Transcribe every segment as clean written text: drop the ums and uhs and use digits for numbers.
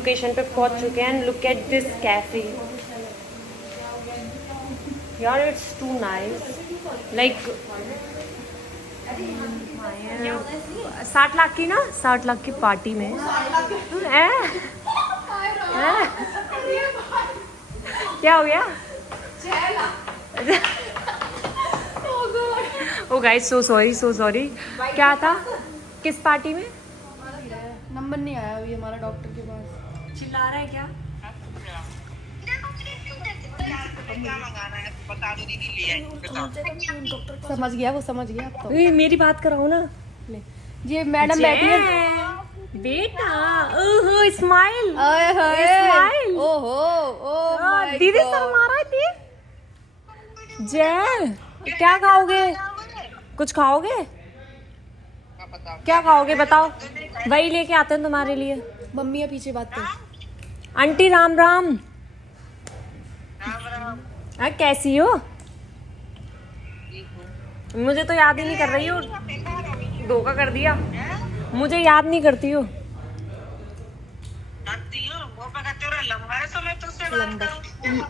Location पे पहुंच चुके हैं। लुक एट दिस कैफे यार, it's too nice. Like 60 lakh की ना, 60 लाख की पार्टी में क्या हो गया? ओ गाइस, सो सॉरी। क्या था? किस पार्टी में? नंबर नहीं आया अभी हमारा डॉक्टर के पास। चिल्ला रहा है क्या? समझ गया, वो समझ गया अब तो। मेरी बात कराओ ना। ये मैडम बैठी है बेटा। ओहो स्माइल, ओए होए स्माइल। ओहो ओ माय दीदी गॉड। सब हमारा थी। जय, क्या खाओगे? कुछ खाओगे? क्या खाओगे बताओ, वही लेके आते हैं तुम्हारे लिए। मम्मी है पीछे बात कर। आंटी राम राम। कैसी हो? मुझे तो याद ही नहीं कर रही हो। धोखा कर दिया, मुझे याद नहीं करती हो।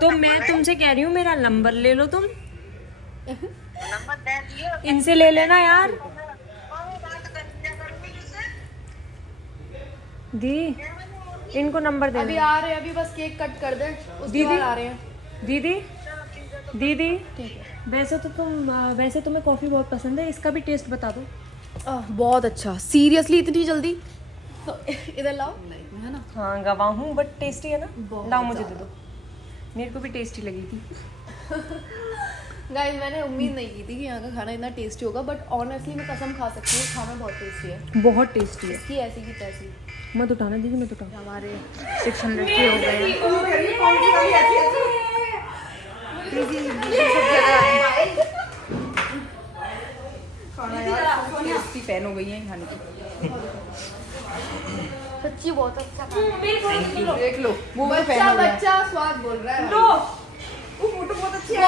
तो मैं तुमसे कह रही हूँ मेरा नंबर ले लो तुम। इनसे ले लेना यार। दी, इनको नंबर दे अभी दो। आ रहे हैं, अभी बस केक कट कर दे, उसके दीदी बाद आ रहे हैं। दीदी वैसे तो वैसे तुम्हें कॉफी बहुत पसंद है, इसका भी टेस्ट बता दो। बहुत अच्छा। सीरियसली इतनी जल्दी? तो इधर लाओ, है ना? हाँ गवाह हूँ, बट टेस्टी है ना। बहुत लाओ मुझे दे दो, मेरे को भी टेस्टी लगी थी। गाइस मैंने उम्मीद नहीं की थी कि यहाँ का खाना इतना टेस्टी होगा, बट ऑनेस्टली मैं कसम खा सकती हूँ खाना बहुत टेस्टी है। बहुत टेस्टी है। इसकी ऐसी की तैसी। मत उठाना दीदी, मत उठाना। हमारे 600 के हो गए टेस्टी फैन हो गई है खाने की। सच्ची बहुत अच्छा खाना। देख लो वो बच्चा बच्चा स्वाद बोल रहा है। लो वो फोटो बहुत अच्छी है।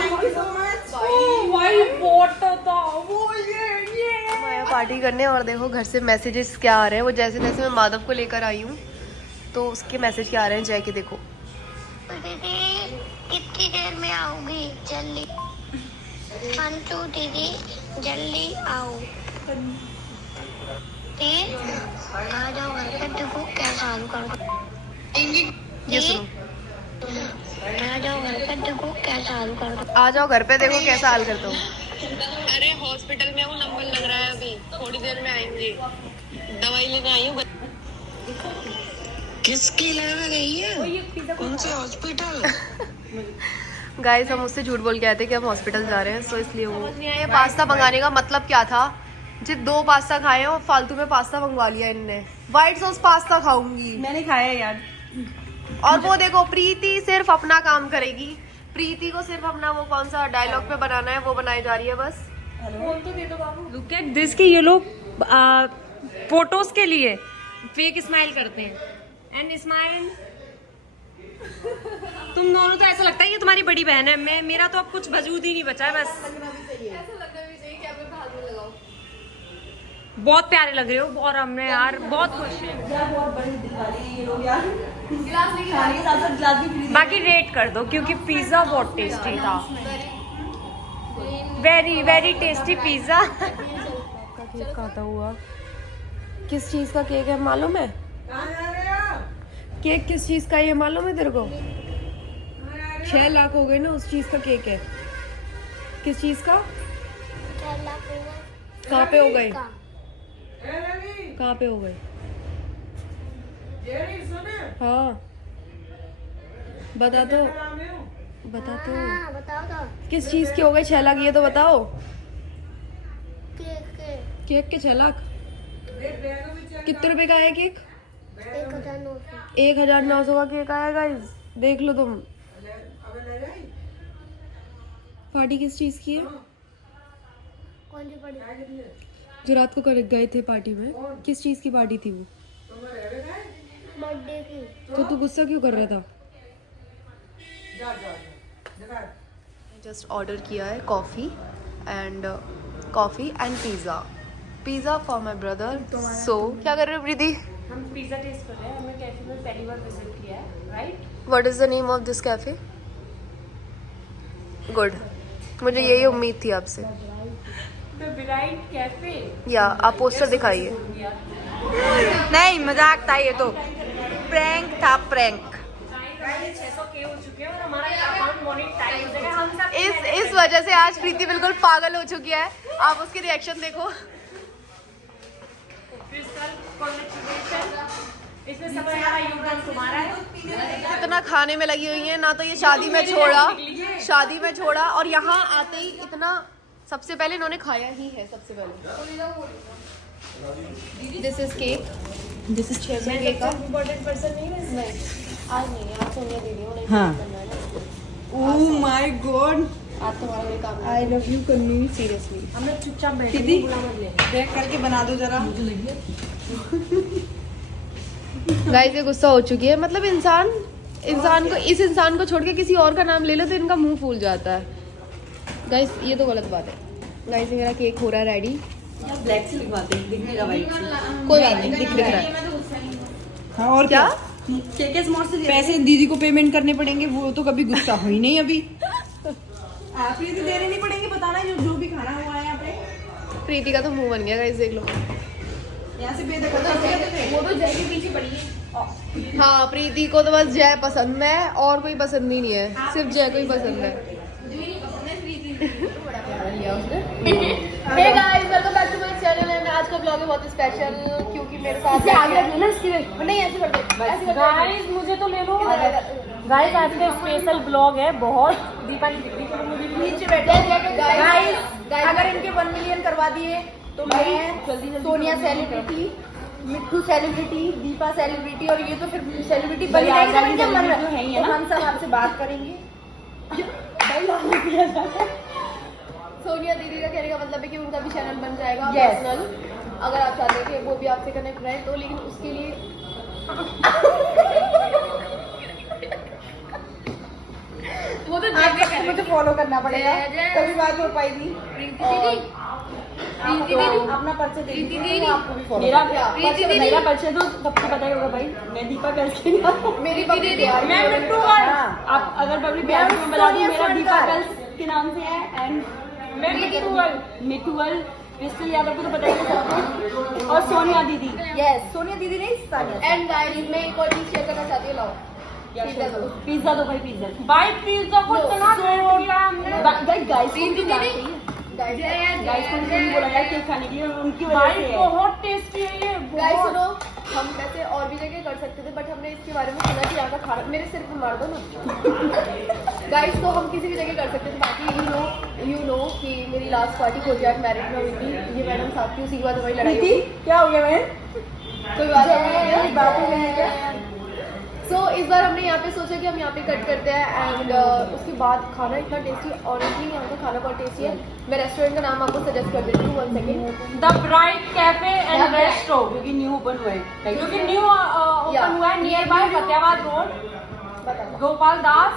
थैंक यू सो मच भाई। मैं पार्टी करने, और देखो घर से मैसेजेस क्या आ रहे हैं। वो जैसे जैसे मैं माधव को लेकर आई हूँ तो उसके मैसेज क्या आ रहे हैं, जय के देखो। दीदी कितनी देर में आओगी? जल्दी अंशु दीदी जल्दी आओ। आ जाओ घर पे, देखो कैसा हाल कर दो। ये सुनो, आ जाओ घर पे, देखो कैसा हाल कर दो। आ जाओ घर पे देखो कैसा हाल करता हूँ। अरे हॉस्पिटल में वो नंबर लग रहा है, अभी थोड़ी देर में आएंगे। दवाई लेने आई हूँ। किसकी लेने गई है? कौन से हॉस्पिटल? गाइस हम उससे झूठ बोल के आए थे कि हम हॉस्पिटल जा रहे हैं, सो इसलिए वो ये पास्ता मंगाने का मतलब क्या था। जिन 2 पास्ता खाए हैं और फालतू में पास्ता मंगवा लिया इनने। व्हाइट सॉस पास्ता खाऊंगी मैंने खाया यार। और वो देखो प्रीति सिर्फ अपना काम करेगी। प्रीति को सिर्फ अपना वो कौन सा डायलॉग पे बनाना है वो बनाई जा रही है बस। फोन तो दे दो बाबू। लुक एट दिस कि ये लोग फोटोज के लिए फेक स्माइल करते हैं। And smile. तुम दोनों तो ऐसा लगता है ये तुम्हारी बड़ी बहन है। मैं, मेरा तो अब कुछ वजूद ही नहीं बचा है। बस बहुत प्यारे लग रहे हो और हमने यार बहुत खुश हैं। बाकी रेट कर दो क्योंकि पिज्जा बहुत टेस्टी था। Very very tasty pizza. Cake खाता हुआ। किस चीज का केक है मालूम है? केक किस चीज का है ये मालूम है तेरे को? 6 लाख हो गए ना, उस चीज का केक है। किस चीज का? कहाँ पे हो गए? कहाँ पे हो गए? हाँ बता दो, बता दो। बताओ तो। किस चीज के हो गए 6 लाख, ये तो बताओ। केक केक के 6 लाख? कितने रुपए का है केक? 1900। 1900 का केक आया गाइस, देख लो तुम। पार्टी किस चीज की है? कौन सी पड़ी? जो रात को कर गए थे पार्टी में, किस चीज की पार्टी थी वो? बर्थडे की। तो तू गुस्सा क्यों कर रहा था? जस्ट ऑर्डर किया है coffee and pizza for my brother. So क्या कर रहे हो प्रीति? हम पिज्जा टेस्ट कर रहे हैं। हमें कैफे पहली बार विजिट किया है, right? What is the name of this cafe? Good, मुझे यही उम्मीद थी आपसे। The bright cafe. या आप पोस्टर दिखाइए। नहीं मजाक था ये तो, प्रैंक था प्रैंक। 600K हो चुके हैं और हमारा अकाउंट मोनेटाइज हो जाएगा। हम सब इस वजह से आज प्रीति बिल्कुल पागल हो चुकी है। आप उसकी रिएक्शन देखो। क्रिस्टल, कांग्रेचुलेशन, इसमें सबसे बड़ा योगदान तुम्हारा है। इतना खाने में लगी हुई है ना, तो ये शादी में छोड़ा और यहाँ आते ही इतना, सबसे पहले इन्होंने खाया ही है। सबसे पहले this is cake, this is 600 cake का। इम्पोर्टेंट पर्सन नहीं है इसमें। आज नहीं, आज सोनिया दीदी होने हाँ। करना है ना। ओह माय गॉड, आज तुम्हारा कोई काम I love you Kannu. Seriously. हम लोग चुपचाप बैठे दीदी बुला मत ले। देख करके बना दो जरा। गाइस ये गुस्सा हो चुकी है। मतलब इंसान को, इस इंसान को छोड़ के किसी और का नाम ले लो तो इनका मुंह फूल जाता है। गाइस ये तो गलत बात है। गाइस मेरा केक हो रहा है रेडी। ब्लैक से लिखवाते हैं, दिखने वाइट से। कोई बात नहीं, दिख रहा है। हाँ और क्या? पैसे दीदी को पेमेंट करने पड़ेंगे, वो तो कभी गुस्सा हुई नहीं अभी। आप ये तो देने नहीं पड़ेंगे, बताना जो भी खाना हुआ है यहाँ पे। प्रीति का तो मुंह बन गया गाइस, देख लो। यहाँ से बेदखल वो तो जय के पीछे पड़ी है। हाँ, प्रीति को तो बस जय पसंद है और कोई पसंद ही नहीं है, सिर्फ जय को ही पसंद है। Hey guys, welcome back to my channel and आज का ब्लॉग है बहुत स्पेशल क्योंकि मेरे साथ नहीं ऐसे कर दो। गाइस मुझे तो ले लो। गाइस आज का स्पेशल ब्लॉग है बहुत। दीपा नीचे बैठे गाइस। अगर इनके 1 मिलियन करवा दिए तो मैं सोनिया सेलिब्रिटी, मिट्टू सेलिब्रिटी, दीपा सेलिब्रिटी और ये तो फिर सेलिब्रिटी बन जाएंगे। तो हम सब आपसे बात करेंगे। सोनिया दीदी का कहने का मतलब है कि उनका भी चैनल बन जाएगा पर्सनल, अगर आप चाहते हैं कि वो भी आपसे कनेक्ट रहे तो। लेकिन उसके लिए वो तो मुझे फॉलो करना पड़ेगा, तभी बात हो पाएगी। अपना परिचय दे दीजिए, आपको भी फॉलो। मेरा परिचय तो सबको पता ही होगा भाई। मैं दीपा करके मेरी दीदी मैं मिट्टू और आप अगर पब्लिक में बता दूं मेरा दीपा गर्ल्स के नाम से है एंड मैं मिट्टूअल क्रिस्टल यादव को तो पता ही है सबको, और सोनिया दीदी। यस, सोनिया दीदी नहीं, सानिया। एंड गाइस मैं एक और चीज शेयर करना चाहती हूँ। लाओ पिज्जा दो भाई, पिज्जा पिज्जा को इतना दे दिया हमने। गाइस गाइस को नहीं बोला यार केक खाने के लिए, उनकी वजह से बहुत टेस्टी है ये। गाइस सुनो, हम वैसे और भी जगह कर सकते थे बट हमने इसके बारे में सुना कि यहाँ का खाना, मेरे सिर पे मार दो ना। गाइस तो हम किसी भी जगह कर सकते थे। बाकी यू नो कि मेरी लास्ट पार्टी कोजियाक मैरिज में हुई थी। ये मैडम साथ थी, उसी के बाद हमारी लड़ाई हुई। क्या हो गया मैम? कोई बात नहीं। सो इस बार हमने यहाँ पे सोचा कि हम यहाँ पे कट करते हैं एंड उसके बाद खाना इतना टेस्टी, ऑनेस्टली यहाँ का खाना बहुत टेस्टी है। मैं रेस्टोरेंट का नाम आपको सजेस्ट कर देती हूँ, 1 second. The bright cafe and resto, क्योंकि न्यू ओपन हुआ है, near by Fatehabad road, Gopal Das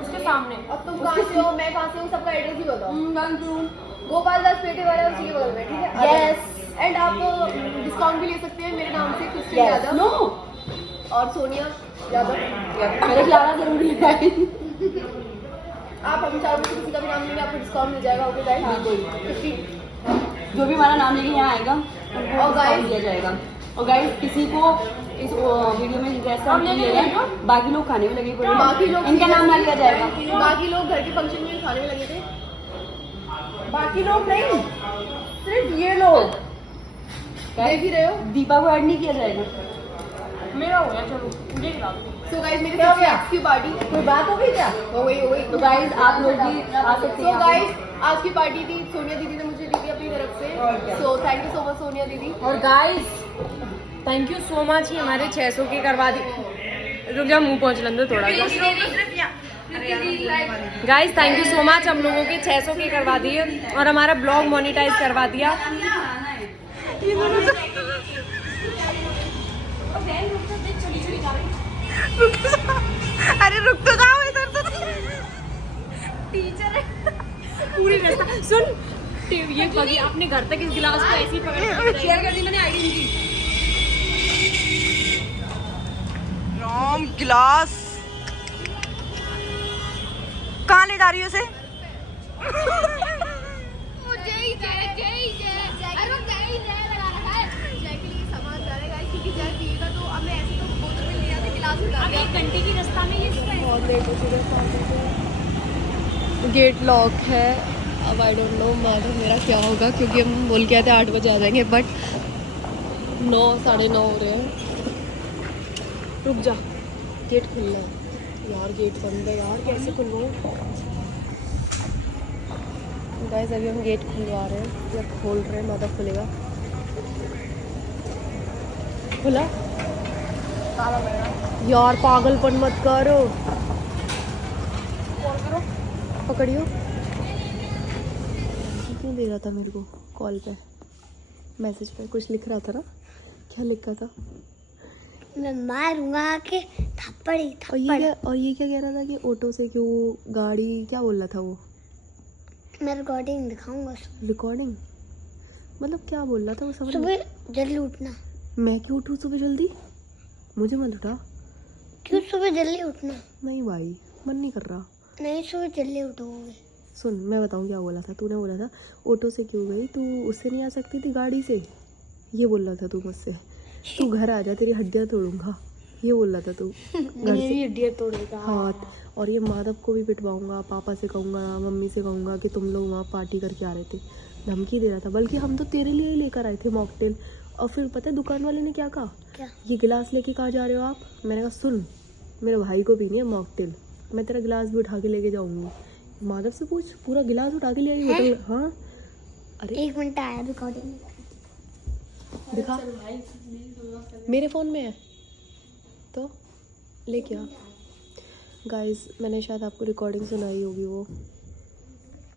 उसके सामने। अब तुम कहाँ से हो, मैं कहाँ से हूँ, सबका एड्रेस ही बताओ। गोपाल दास पेटे वाला उसी के बगल में, ठीक है? यस। एंड आप डिस्काउंट भी ले सकते हैं मेरे नाम से, क्रिस्टल यादव और सोनिया यादव। मेरे खिलाना जरूरी है। आप हम चारों में से किसी का भी नाम लेंगे आपको डिस्काउंट मिल जाएगा। ओके गाइस, जो भी हमारा नाम लेके यहाँ आएगा और गाइस दिया जाएगा। और गाइस किसी को इस वीडियो में जैसा मिलेगा, बाकी लोग खाने में लगे पड़े, बाकी लोग इनका नाम ना लिया जाएगा। बाकी लोग घर के फंक्शन में खाने में लगे थे। बाकी लोग नहीं, सिर्फ ये लोग। देख ही रहे हो, दीपा को ऐड नहीं किया जाएगा। मेरा हो गया, चलो देख लो। सो गाइस मेरे 6 की पार्टी कोई बात हो गई क्या? हो गई। तो गाइस आप लोग भी आ सकते सो हैं। गाइस आज की पार्टी थी, सोनिया दीदी ने मुझे दी थी अपनी तरफ से। So thank you so much Sonia दीदी। और guys thank you so much ही हमारे 600 के करवा दी। रुक जा, मुंह पहुंच लेंगे थोड़ा सा। Guys thank you so much, हम लोगों के 600 के करवा दिए और हमारा ब्लॉग मोनेटाइज करवा दिया। अरे रुक तो जाओ, इधर तो टीचर है पूरी रास्ता सुन। ये बगी अपने घर तक इस गिलास को ऐसे ही पकड़ शेयर कर दी मैंने आईडी इनकी। गिलास कहाँ ले जा रही हो इसे? घंटे की रास्ता में गेट लॉक है। अब आई डोंट नो मैडम मेरा क्या होगा, क्योंकि हम बोल के आए थे 8 बजे आ जाएंगे, बट 9 साढ़े 9 हो रहे हैं। रुक जा, गेट खुलना है यार, गेट बंद है यार, कैसे खुलवाऊँ? गाइस अभी हम गेट खुलवा रहे हैं या खोल रहे हैं, मतलब खुलेगा। खुला यार, पागलपन मत करो, पकड़ियो। क्यों दे रहा था मेरे को कॉल पे, मैसेज पे कुछ लिख रहा था ना, क्या लिखा था? मैं मारूंगा के थप्पड़ ही और ये थप्पड़। क्या कह रहा था कि ऑटो से क्यों, गाड़ी क्या बोल रहा था वो? मैं रिकॉर्डिंग दिखाऊंगा। रिकॉर्डिंग मतलब क्या बोल रहा था वो? समझ सुबह जल्दी उठना। मैं क्यों उठूँ सुबह जल्दी? मुझे मत उठा। क्यों सुबह जल्दी उठना? नहीं भाई, मन नहीं कर रहा। नहीं सुबह जल्दी उठोगे। सुन मैं बताऊँ क्या बोला था तूने? बोला था ऑटो से क्यों गई, तू उससे नहीं आ सकती थी गाड़ी से, ये बोल रहा था तू मुझसे। तू घर आ जा, तेरी हड्डियाँ तोड़ूंगा, ये बोल रहा था तू। घर से हड्डियाँ तोड़ेगा। हाँ, और ये माधव को भी पिटवाऊंगा, पापा से कहूँगा, मम्मी से कहूँगा कि तुम लोग वहाँ पार्टी करके आ रहे थे, धमकी दे रहा था। बल्कि हम तो तेरे लिए ही लेकर आए थे मॉकटेल। और फिर पता है दुकान वाले ने क्या कहा? क्या? ये गिलास लेके कहाँ जा रहे हो आप? मैंने कहा सुन, मेरे भाई को पीनी है मॉकटेल, मैं तेरा गिलास भी उठा के लेके जाऊँगी। माधव से पूछ, पूरा गिलास उठा के ले आई होटल। हाँ अरे 1 मिनट आया रिकॉर्डिंग। दिखा, मेरे फ़ोन में है तो लेके आ। गाइस मैंने शायद आपको रिकॉर्डिंग सुनाई होगी वो।